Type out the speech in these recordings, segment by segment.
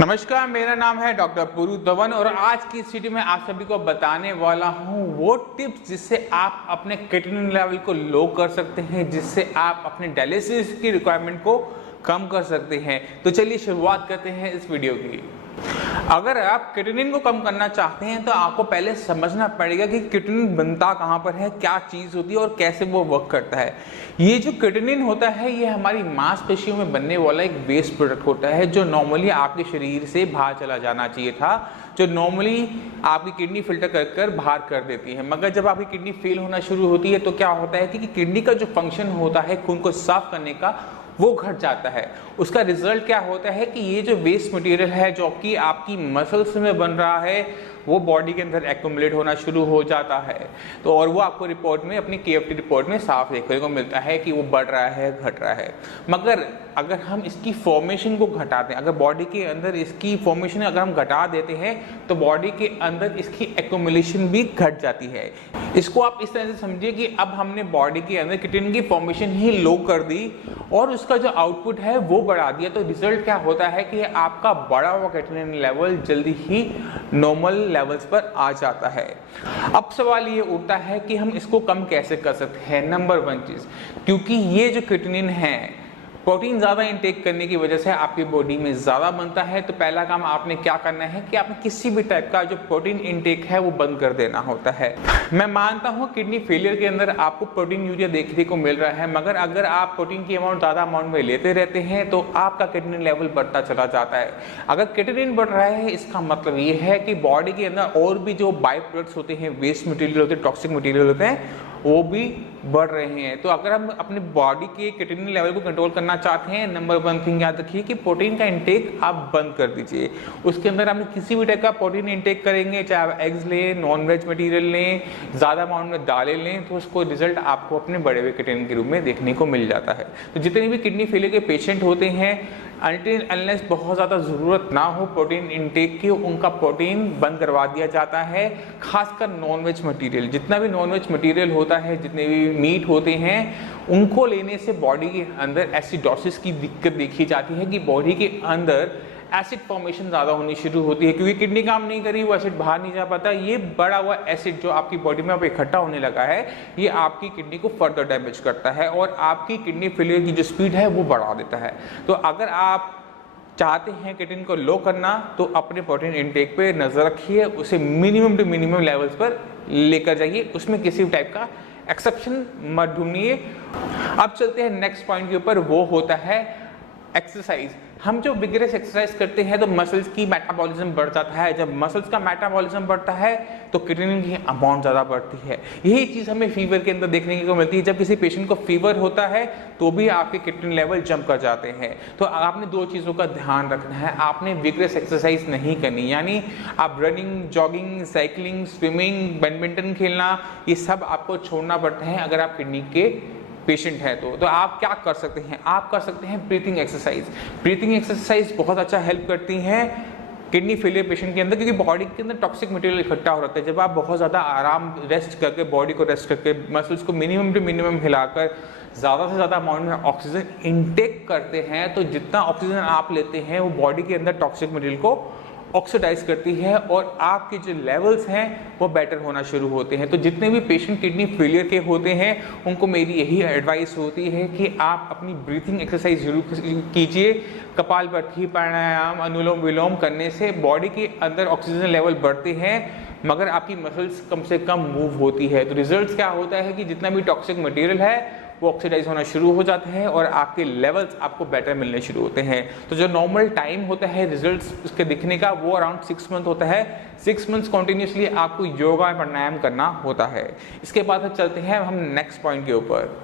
नमस्कार, मेरा नाम है डॉक्टर पुरु धवन और आज की इस वीडियो में आप सभी को बताने वाला हूं वो टिप्स जिससे आप अपने क्रिएटिनिन लेवल को लो कर सकते हैं, जिससे आप अपने डायलिसिस की रिक्वायरमेंट को कम कर सकते हैं। तो चलिए शुरुआत करते हैं इस वीडियो की। अगर आप क्रिएटिनिन को कम करना चाहते हैं तो आपको पहले समझना पड़ेगा कि क्रिएटिनिन बनता कहाँ पर है, क्या चीज़ होती है और कैसे वो वर्क करता है। ये जो क्रिएटिनिन होता है ये हमारी मांसपेशियों में बनने वाला एक वेस्ट प्रोडक्ट होता है जो नॉर्मली आपके शरीर से बाहर चला जाना चाहिए था, जो नॉर्मली आपकी किडनी फिल्टर कर कर बाहर कर देती है। मगर जब आपकी किडनी फेल होना शुरू होती है तो क्या होता है कि किडनी का जो फंक्शन होता है खून को साफ करने का वो घट जाता है। उसका रिजल्ट क्या होता है कि ये जो वेस्ट मटेरियल है जो कि आपकी मसल्स में बन रहा है वो बॉडी के अंदर एक्यूमुलेट होना शुरू हो जाता है। तो और वो आपको रिपोर्ट में, अपनी केएफटी रिपोर्ट में साफ देखने को मिलता है कि वो बढ़ रहा है, घट रहा है। मगर अगर हम इसकी फॉर्मेशन को घटा दें, अगर बॉडी के अंदर इसकी फॉर्मेशन अगर हम घटा देते हैं तो बॉडी के अंदर इसकी एक्यूमुलेशन भी घट जाती है। इसको आप इस तरह से समझिए कि अब हमने बॉडी के अंदर क्रिएटिनिन की फॉर्मेशन ही लो कर दी और उसका जो आउटपुट है वो बढ़ा दिया। तो रिजल्ट क्या होता है कि आपका बढ़ा हुआ क्रिएटिनिन लेवल जल्दी ही नॉर्मल लेवल्स पर आ जाता है। अब सवाल ये उठता है कि हम इसको कम कैसे कर सकते हैं। नंबर वन चीज, क्योंकि ये जो क्रिएटिनिन है प्रोटीन ज़्यादा इंटेक करने की वजह से आपकी बॉडी में ज़्यादा बनता है। तो पहला काम आपने क्या करना है कि आपने किसी भी टाइप का जो प्रोटीन इंटेक है वो बंद कर देना होता है। मैं मानता हूँ किडनी फेलियर के अंदर आपको प्रोटीन यूरिया देखने को मिल रहा है, मगर अगर आप प्रोटीन की अमाउंट ज़्यादा अमाउंट में लेते रहते हैं तो आपका क्रिएटिनिन लेवल बढ़ता चला जाता है। अगर क्रिएटिनिन बढ़ रहा है इसका मतलब ये है कि बॉडी के अंदर और भी जो बाई प्रोडक्ट्स होते हैं, वेस्ट मटेरियल होते हैं, टॉक्सिक मटेरियल होते हैं, वो भी बढ़ रहे हैं। तो अगर हम अपनी बॉडी के क्रिएटिनिन लेवल को कंट्रोल करना चाहते हैं, नंबर वन थिंग याद रखिए कि प्रोटीन का इंटेक आप बंद कर दीजिए। उसके अंदर आप किसी भी टाइप का प्रोटीन इंटेक करेंगे, चाहे आप एग्स लें, नॉन वेज मटेरियल लें, ज़्यादा अमाउंट में दालें लें, तो उसको रिजल्ट आपको अपने बढ़े हुए क्रिएटिनिन के रूप में देखने को मिल जाता है। तो जितने भी किडनी फेलियर के पेशेंट होते हैं, अनटिल अनलेस बहुत ज़्यादा ज़रूरत ना हो प्रोटीन इंटेक की, उनका प्रोटीन बंद करवा दिया जाता है। खासकर नॉन वेज मटीरियल, जितना भी नॉन वेज मटीरियल होता है, जितने भी मीट होते हैं, उनको लेने से बॉडी के अंदर एसिडोसिस की दिक्कत देखी जाती है कि बॉडी के अंदर एसिड फॉर्मेशन ज़्यादा होनी शुरू होती है, क्योंकि किडनी काम नहीं करी, वो एसिड बाहर नहीं जा पाता। ये बड़ा हुआ एसिड जो आपकी बॉडी में अब इकट्ठा होने लगा है, ये आपकी किडनी को फर्दर डैमेज करता है और आपकी किडनी फेलियर की जो स्पीड है वो बढ़ा देता है। तो अगर आप चाहते हैं क्रिएटिनिन को लो करना तो अपने प्रोटीन इंटेक पे नज़र रखिए, उसे मिनिमम टू मिनिमम लेवल्स पर लेकर जाइए, उसमें किसी भी टाइप का एक्सेप्शन मत ढूंढिए। अब चलते हैं नेक्स्ट पॉइंट के ऊपर, वो होता है एक्सरसाइज। हम जो विगरस एक्सरसाइज करते हैं तो मसल्स की मेटाबॉलिज्म बढ़ जाता है। जब मसल्स का मेटाबॉलिज्म बढ़ता है तो क्रिएटिनिन की अमाउंट ज़्यादा बढ़ती है। यही चीज़ हमें फीवर के अंदर देखने को मिलती है। जब किसी पेशेंट को फीवर होता है तो भी आपके क्रिएटिनिन लेवल जंप कर जाते हैं। तो आपने दो चीज़ों का ध्यान रखना है। आपने विगरस एक्सरसाइज नहीं करनी, यानी आप running, jogging, cycling, swimming, badminton खेलना, ये सब आपको छोड़ना पड़ता है अगर आप किडनी के पेशेंट है। तो आप क्या कर सकते हैं, आप कर सकते हैं ब्रीथिंग एक्सरसाइज। ब्रीथिंग एक्सरसाइज बहुत अच्छा हेल्प करती हैं किडनी फेलियर पेशेंट के अंदर, क्योंकि बॉडी के अंदर टॉक्सिक मटेरियल इकट्ठा हो रहा है। जब आप बहुत ज़्यादा आराम रेस्ट करके, बॉडी को रेस्ट करके, मसल्स को मिनिमम टू मिनिमम हिलाकर ज़्यादा से ज़्यादा अमाउंट में ऑक्सीजन इनटेक करते हैं, तो जितना ऑक्सीजन आप लेते हैं वो बॉडी के अंदर टॉक्सिक मटेरियल को ऑक्सीडाइज करती है और आपके जो लेवल्स हैं वो बेटर होना शुरू होते हैं। तो जितने भी पेशेंट किडनी फेलियर के होते हैं उनको मेरी यही एडवाइस होती है कि आप अपनी ब्रीथिंग एक्सरसाइज जरूर कीजिए। कपालभाति प्राणायाम, अनुलोम विलोम करने से बॉडी के अंदर ऑक्सीजन लेवल बढ़ते हैं मगर आपकी मसल्स कम से कम मूव होती है। तो रिजल्ट्स क्या होता है कि जितना भी टॉक्सिक मटेरियल है वो ऑक्सीडाइज होना शुरू हो जाता है और आपके लेवल्स आपको बेटर मिलने शुरू होते हैं। तो जो नॉर्मल टाइम होता है रिजल्ट्स उसके दिखने का वो अराउंड 6 मंथ होता है। 6 मंथ्स कॉन्टिन्यूसली आपको योगा प्राणायाम करना होता है। इसके बाद चलते हैं हम नेक्स्ट पॉइंट के ऊपर।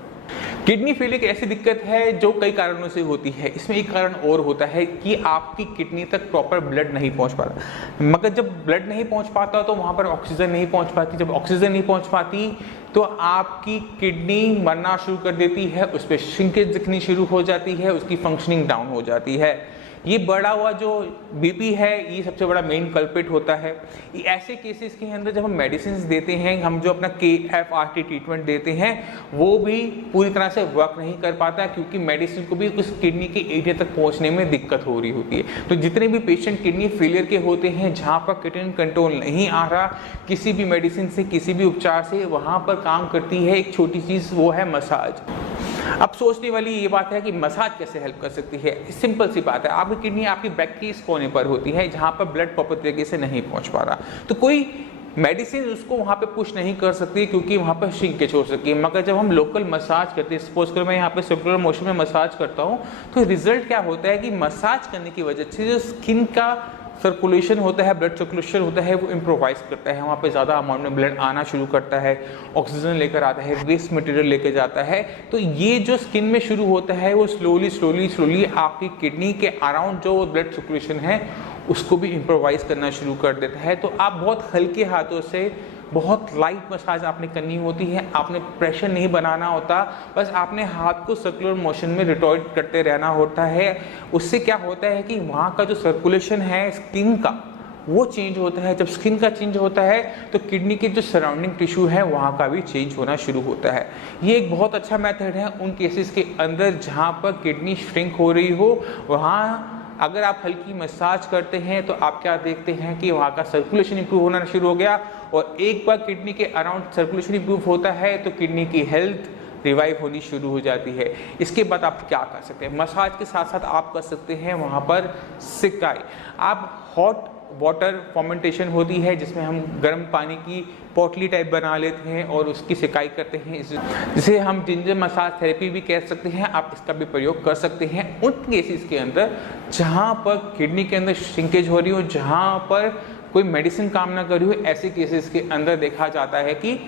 किडनी फेलियर एक ऐसी दिक्कत है जो कई कारणों से होती है। इसमें एक कारण और होता है कि आपकी किडनी तक प्रॉपर ब्लड नहीं पहुंच पाता। मगर जब ब्लड नहीं पहुंच पाता तो वहां पर ऑक्सीजन नहीं पहुंच पाती। जब ऑक्सीजन नहीं पहुंच पाती तो आपकी किडनी मरना शुरू कर देती है, उस पर श्रिंकेज दिखनी शुरू हो जाती है, उसकी फंक्शनिंग डाउन हो जाती है। ये बढ़ा हुआ जो बीपी है ये सबसे बड़ा मेन कल्प्रिट होता है। ऐसे केसेस के अंदर जब हम मेडिसिन देते हैं, हम जो अपना KFRT ट्रीटमेंट देते हैं वो भी पूरी तरह से वर्क नहीं कर पाता, क्योंकि मेडिसिन को भी उस किडनी के एरिया तक पहुंचने में दिक्कत हो रही होती है। तो जितने भी पेशेंट किडनी फेलियर के होते हैं, जहां पर क्रिएटिनिन कंट्रोल नहीं आ रहा, किसी भी मेडिसिन से, किसी भी उपचार से, वहां पर काम करती है एक छोटी चीज, वो है मसाज। अब सोचने वाली ये बात है कि मसाज कैसे हेल्प कर सकती है। सिंपल सी बात है, आपकी किडनी आपकी बैक के इस कोने पर होती है जहां पर ब्लड प्रॉपर तरीके से नहीं पहुंच पा रहा, तो कोई मेडिसिन उसको वहां पे पुश नहीं कर सकती, क्योंकि वहां पर श्रिंकेज हो सकती है। मगर जब हम लोकल मसाज करते हैं, सपोज करो मैं यहाँ पे सर्कुलर मोशन में मसाज करता हूँ, तो रिजल्ट क्या होता है कि मसाज करने की वजह से जो स्किन का सर्कुलेशन होता है, ब्लड सर्कुलेशन होता है, वो इम्प्रोवाइज करता है, वहाँ पे ज़्यादा अमाउंट में ब्लड आना शुरू करता है, ऑक्सीजन लेकर आता है, वेस्ट मटेरियल लेकर जाता है। तो ये जो स्किन में शुरू होता है वो स्लोली आपकी किडनी के अराउंड जो ब्लड सर्कुलेशन है उसको भी इम्प्रोवाइज करना शुरू कर देता है। तो आप बहुत हल्के हाथों से, बहुत लाइट मसाज आपने करनी होती है, आपने प्रेशर नहीं बनाना होता, बस आपने हाथ को सर्कुलर मोशन में रोटेट करते रहना होता है। उससे क्या होता है कि वहाँ का जो सर्कुलेशन है स्किन का वो चेंज होता है। जब स्किन का चेंज होता है तो किडनी के जो सराउंडिंग टिश्यू है वहाँ का भी चेंज होना शुरू होता है। ये एक बहुत अच्छा मेथड है उन केसेस के अंदर जहाँ पर किडनी श्रिंक हो रही हो। वहाँ अगर आप हल्की मसाज करते हैं तो आप क्या देखते हैं कि वहाँ का सर्कुलेशन इंप्रूव होना शुरू हो गया, और एक बार किडनी के अराउंड सर्कुलेशन इंप्रूव होता है तो किडनी की हेल्थ रिवाइव होनी शुरू हो जाती है। इसके बाद आप क्या कर सकते हैं, मसाज के साथ साथ आप कर सकते हैं वहाँ पर सिकाई। आप हॉट वाटर फॉर्मेंटेशन होती है जिसमें हम गर्म पानी की पोटली टाइप बना लेते हैं और उसकी सिकाई करते हैं, जिसे हम जिंजर मसाज थेरेपी भी कह सकते हैं। आप इसका भी प्रयोग कर सकते हैं उन केसेस के अंदर जहां पर किडनी के अंदर श्रिंकेज हो रही हो, जहां पर कोई मेडिसिन काम ना कर रही हो। ऐसे केसेस के अंदर देखा जाता है कि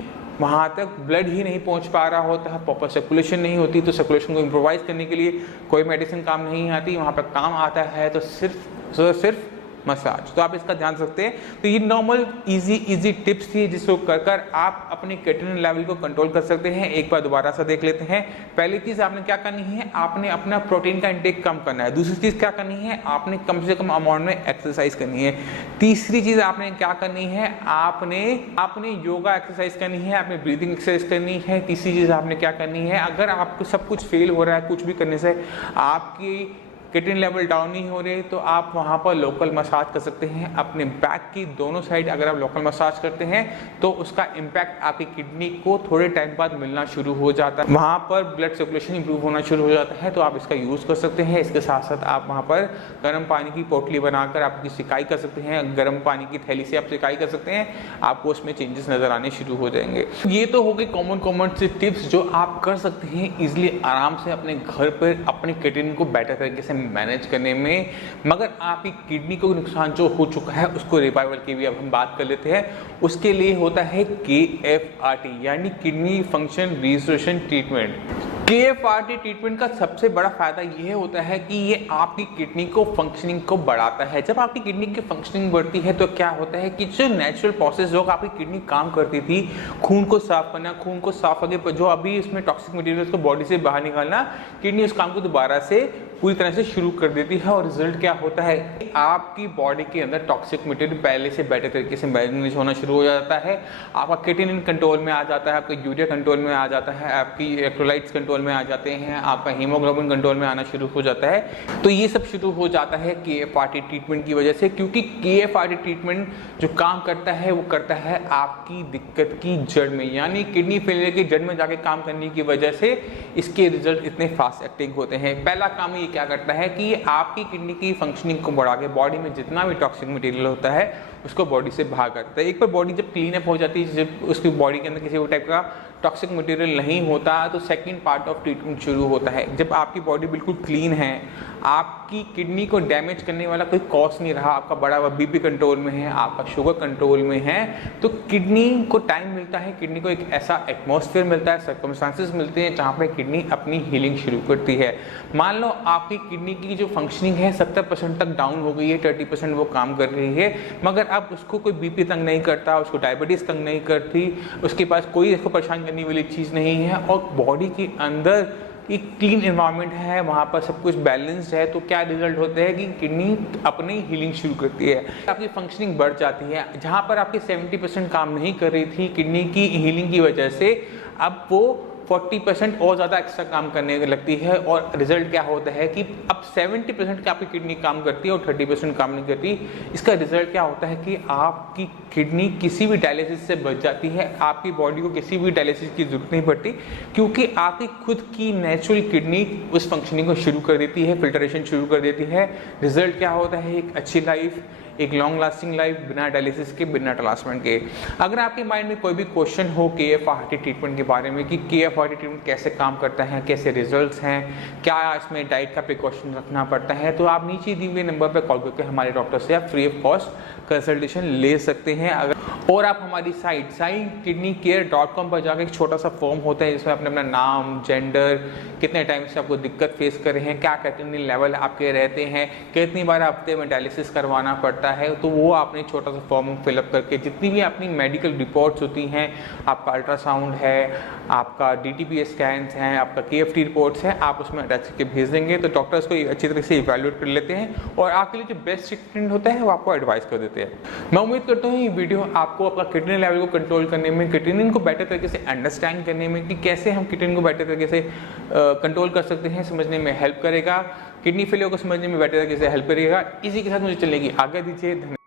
वहाँ तक ब्लड ही नहीं पहुँच पा रहा होता है, प्रॉपर सर्कुलेशन नहीं होती, तो सर्कुलेशन को इम्प्रोवाइज करने के लिए कोई मेडिसिन काम नहीं आती। वहाँ पर काम आता है तो सिर्फ मसाज। तो आप इसका ध्यान रख सकते हैं। तो ये नॉर्मल इजी टिप्स थी जिसको कर आप अपने क्रिएटिनिन लेवल को कंट्रोल कर सकते हैं। एक बार दोबारा से देख लेते हैं। पहली चीज आपने क्या करनी है, आपने अपना प्रोटीन का इंटेक कम करना है। दूसरी चीज क्या करनी है, आपने कम से कम अमाउंट में एक्सरसाइज करनी है। तीसरी चीज आपने क्या करनी है, आपने योगा एक्सरसाइज करनी है, आपने ब्रीदिंग एक्सरसाइज करनी है। तीसरी चीज आपने क्या करनी है, अगर आपको सब कुछ फेल हो रहा है, कुछ भी करने से आपकी क्रिएटिनिन लेवल डाउन नहीं हो रहे, तो आप वहाँ पर लोकल मसाज कर सकते हैं अपने बैक की दोनों साइड। अगर आप लोकल मसाज करते हैं तो उसका इम्पैक्ट आपकी किडनी को थोड़े टाइम बाद मिलना शुरू हो जाता है, वहाँ पर ब्लड सर्कुलेशन इंप्रूव होना शुरू हो जाता है। तो आप इसका यूज़ कर सकते हैं। इसके साथ साथ आप वहाँ पर गर्म पानी की पोटली बनाकर आपकी सिकाई कर सकते हैं, गर्म पानी की थैली से आप सिकाई कर सकते हैं, आपको उसमें चेंजेस नजर आने शुरू हो जाएंगे। ये तो हो गए कॉमन से टिप्स जो आप कर सकते हैं इजिली आराम से अपने घर पर अपने क्रिएटिनिन को बेटर तरीके से मैनेज करने में। मगर आपकी किडनी को नुकसान जो हो चुका है उसको रिवाइवल की भी अब हम बात कर लेते हैं। उसके लिए होता है KFRT यानी kidney function restoration treatment. KFRT treatment का सबसे बड़ा फायदा यह होता है कि ये आपकी किडनी को फंक्शनिंग को बढ़ाता है। जब आपकी किडनी की फंक्शनिंग बढ़ती है तो क्या होता है कि जो नेचुरल प्रोसेस जो आपकी किडनी काम करती थी, खून को साफ करना, खून को साफ करके जो अभी इसमें टॉक्सिक मटेरियल को बॉडी से बाहर निकालना, किडनी उस काम को दोबारा से पूरी तरह से शुरू कर देती है। और रिजल्ट क्या होता है, आपकी बॉडी के अंदर टॉक्सिक मटेरियल पहले से बेटर तरीके से मैनेज होना शुरू हो जाता है। आपका क्रिएटिनिन कंट्रोल में आ जाता है, आपका यूरिया कंट्रोल में आ जाता है, आपकी इलेक्ट्रोलाइट्स कंट्रोल में आ जाते हैं, आपका हीमोग्लोबिन कंट्रोल में आना शुरू हो जाता है। तो ये सब शुरू हो जाता है KFRT ट्रीटमेंट की वजह से, क्योंकि KFRT ट्रीटमेंट जो काम करता है वो करता है आपकी दिक्कत की जड़ में, यानी किडनी फेलियर की जड़ में जाके काम करने की वजह से इसके रिजल्ट इतने फास्ट एक्टिंग होते हैं। पहला काम ये क्या करता है कि आपकी किडनी की फंक्शनिंग को बढ़ा के बॉडी में जितना भी टॉक्सिक मटेरियल होता है उसको बॉडी से बाहर करता है। एक बार बॉडी जब क्लीन अप हो जाती है, जब उसकी बॉडी के अंदर किसी भी टाइप का टॉक्सिक मटेरियल नहीं होता, तो सेकंड पार्ट ऑफ ट्रीटमेंट शुरू होता है। जब आपकी बॉडी बिल्कुल क्लीन है, आपकी किडनी को डैमेज करने वाला कोई कॉज नहीं रहा, आपका बड़ा हुआ BP कंट्रोल में है, आपका शुगर कंट्रोल में है, तो किडनी को टाइम मिलता है, किडनी को एक ऐसा एटमॉस्फेयर मिलता है, सर्कमस्टांसेस मिलते हैं जहाँ पे किडनी अपनी हीलिंग शुरू करती है। मान लो आपकी किडनी की जो फंक्शनिंग है 70% तक डाउन हो गई है, 30% वो काम कर रही है, मगर अब उसको कोई BP तंग नहीं करता, उसको डायबिटीज तंग नहीं करती, उसके पास कोई इसको परेशान करने वाली चीज़ नहीं है, और बॉडी के अंदर एक क्लीन एनवायरनमेंट है, वहाँ पर सब कुछ बैलेंस्ड है, तो क्या रिजल्ट होता है कि किडनी अपनी हीलिंग शुरू करती है, आपकी फंक्शनिंग बढ़ जाती है। जहाँ पर आपकी 70% काम नहीं कर रही थी किडनी की हीलिंग की वजह से, अब वो 40% और ज़्यादा एक्स्ट्रा काम करने लगती है। और रिजल्ट क्या होता है कि अब 70% की आपकी किडनी काम करती है और 30% काम नहीं करती। इसका रिजल्ट क्या होता है कि आपकी किडनी किसी भी डायलिसिस से बच जाती है, आपकी बॉडी को किसी भी डायलिसिस की जरूरत नहीं पड़ती, क्योंकि आपकी खुद की नेचुरल किडनी उस फंक्शनिंग को शुरू कर देती है, फिल्ट्रेशन शुरू कर देती है। रिजल्ट क्या होता है, एक अच्छी लाइफ, एक लॉन्ग लास्टिंग लाइफ, बिना डायलिसिस के, बिना ट्रांसप्लांट के। अगर आपके माइंड में कोई भी क्वेश्चन हो KF-RT ट्रीटमेंट के बारे में कि KF-RT ट्रीटमेंट कैसे काम करता है, कैसे रिजल्ट्स हैं, क्या इसमें डाइट का प्रिकॉशन रखना पड़ता है, तो आप नीचे दिए हुए नंबर पर कॉल करके हमारे डॉक्टर से आप फ्री ऑफ कॉस्ट कंसल्टेशन ले सकते हैं। और आप हमारी साइट saikidneycare.com पर जाकर एक छोटा सा फॉर्म होता है जिसमें अपने अपना नाम, जेंडर, कितने टाइम से आपको दिक्कत फेस कर रहे हैं, क्या कितने लेवल आपके रहते हैं, कितनी बार हफ्ते में डायलिसिस करवाना पड़ता है, तो वो आपने छोटा सा फॉर्म फिलअप करके जितनी भी अपनी मेडिकल रिपोर्ट्स होती हैं, आपका अल्ट्रासाउंड है, आपका DTPA स्कैन्स हैं, आपका KFT रिपोर्ट्स हैं, आप उसमें अटैच करके भेज देंगे तो डॉक्टर्स को अच्छी तरह से इवैल्यूएट कर लेते हैं और आपके लिए जो बेस्ट ट्रीटमेंट होता है वो आपको एडवाइस कर देते हैं। मैं उम्मीद करता हूँ ये वीडियो आपको आपका किडनी लेवल को कंट्रोल करने में, किडनी को बेटर तरीके से अंडरस्टैंड करने में कि कैसे हम किडनी को बेटर तरीके से कंट्रोल कर सकते हैं, समझने में हेल्प करेगा। किडनी फेलियर को समझने में बेटर तरीके से हेल्प करेगा। इसी के साथ मुझे चलने की आज्ञा दीजिए। धन्यवाद।